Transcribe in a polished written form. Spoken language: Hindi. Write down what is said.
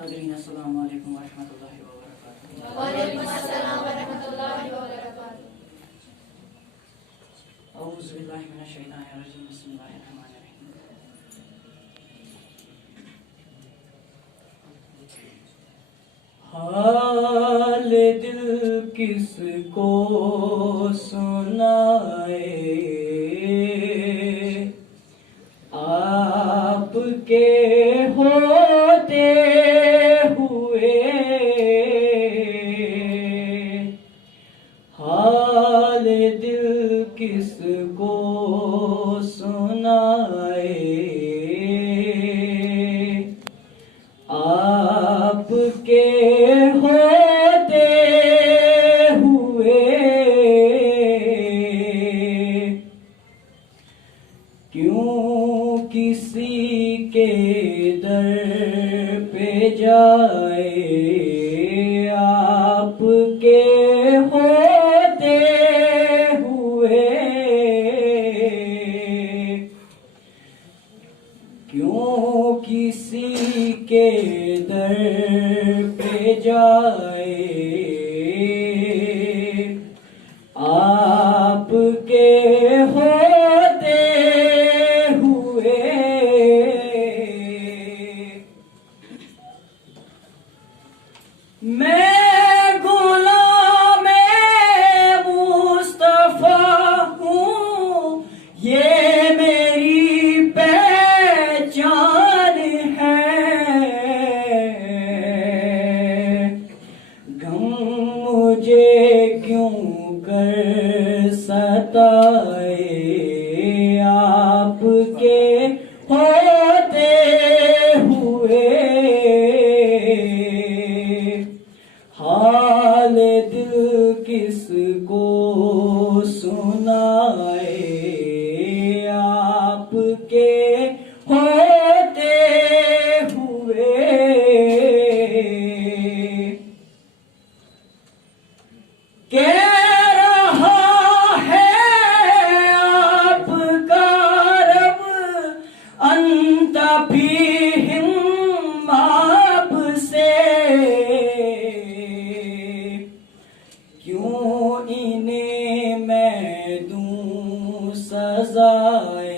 हाज़रीन अस्सलामु अलैकुम वरहमतुल्लाहि वबरकातुहू। वालेकुम अस्सलाम वरहमतुल्लाहि वबरकातुहू। औज़ु बिल्लाहि मिनश शैतानिर रजीम। बिस्मिल्लाहिर रहमानिर रहीम। हाल दिल किसको सुनाए, आपके होते हुए। हाल दिल किसको सुनाए, आपके होते हुए। क्यों किसी के दर पे जाए, आपके होते हुए। क्यों किसी के दर पे जाए, आपके होते हुए। मैं गुलामे मुस्तफा हूँ, ये मेरी पहचान है। गम मुझे क्यों कर सताए, आपके होते हुए। हाल दिल किसको सुनाए, आपके होते हुए। कह रहा है आपका रब, अंत फीहिम आपसे। क्यों इन्हें मैं दूं सजाए,